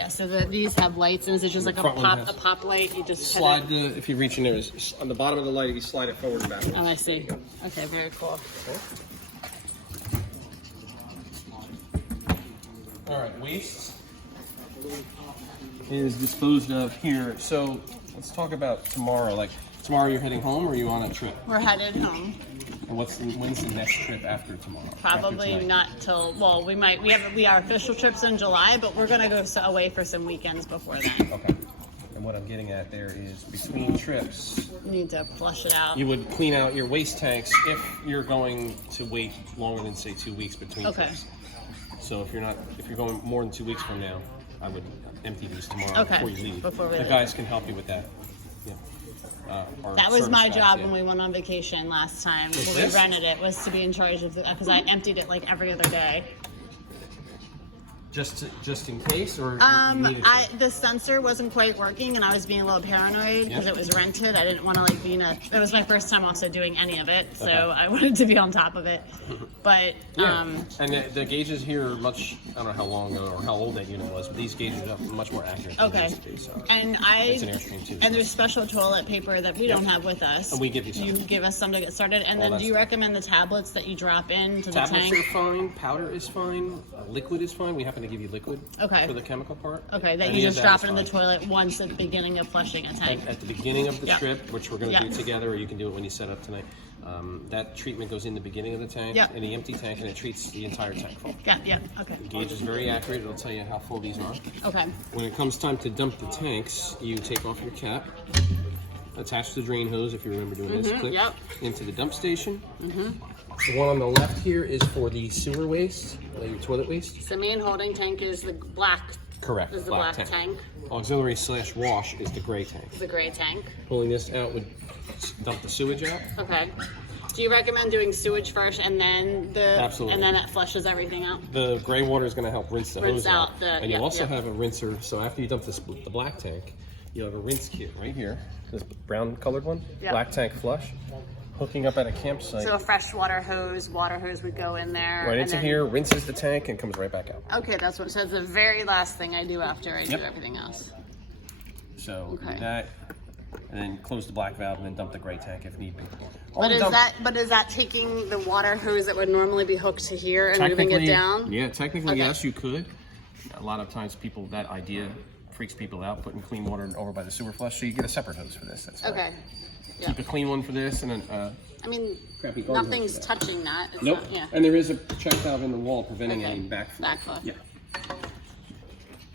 Yeah, so these have lights, and is it just like a front one pop light? You just Slide the, if you reach in there, is on the bottom of the light, you slide it forward and backwards. Oh, I see. Okay, very cool. All right, waste is disposed of here. So let's talk about tomorrow. Like tomorrow, you're heading home, or are you on a trip? We're headed home. And when's the next trip after tomorrow? Probably after not till, well, we our official trips in July, but we're gonna go away for some weekends before then. Okay. And what I'm getting at there is between trips, Need to flush it out. you would clean out your waste tanks if you're going to wait longer than say 2 weeks between trips. So if you're going more than 2 weeks from now, I would empty these tomorrow before you leave. Before we the leave. guys can help you with that. Yeah. That was my job yeah. when we went on vacation last time. Was When this? we rented it, was to be in charge of because I emptied it like every other day. Just in case, or you needed to? The sensor wasn't quite working, and I was being a little paranoid because Yep. it was rented. I didn't want to like be in a. It was my first time also doing any of it, so Okay. I wanted to be on top of it. But And the gauges here are much, I don't know how long ago or how old that unit was, but these gauges are much more accurate than they okay, used to be, so. and It's an Airstream too. and there's special toilet paper that we don't have with us. And we give you some. You give us some to get started, and then that do you stuff. recommend the tablets that you drop into the Tablets tank? are fine, powder is fine, liquid is fine. We happen to give you liquid Okay. for the chemical part. Okay, that Any you of just that drop is it in the fine. toilet once at the beginning of flushing a tank. At the beginning of the Yeah. trip, which we're going to Yeah. do together, or you can do it when you set up tonight. That treatment goes in the beginning of the tank, Yeah. in the empty tank, and it treats the entire tank full. Yeah, okay. The gauge is very accurate. It'll tell you how full these are. Okay. When it comes time to dump the tanks, you take off your cap, attach the drain hose, if you remember doing this, clip yep. into the dump station. The one on the left here is for the sewer waste, your toilet waste. So main holding tank is the black. Correct. Is the black tank. Auxiliary / wash is the gray tank. The gray tank. Pulling this out would dump the sewage out. Okay. Do you recommend doing sewage first and then Absolutely. and then it flushes everything out? The gray water is going to help rinse the Rinse hose out the- and you yeah, also yeah. have a rinser. So after you dump the black tank, you have a rinse kit right here. This brown colored one. Yeah. Black tank flush. Hooking up at a campsite. So a fresh water hose would go in there. Right and into then- here, rinses the tank, and comes right back out. Okay, that's what. So it's the very last thing I do after I Yep. do everything else. So Okay. do that, and then close the black valve, and then dump the gray tank if need be. But Only dump- is that taking the water hose that would normally be hooked to here and moving it Technically, down? Yeah, technically, Okay. yes, you could. A lot of times, that idea freaks people out, putting clean water over by the sewer flush. So you get a separate hose for this. That's fine. Okay. Yeah. Keep a clean one for this, and then I mean, crappy garden hose nothing's for that. touching that. It's Nope. Not, yeah. And there is a check valve in the wall preventing Okay. any backflow. Backflow. Yeah.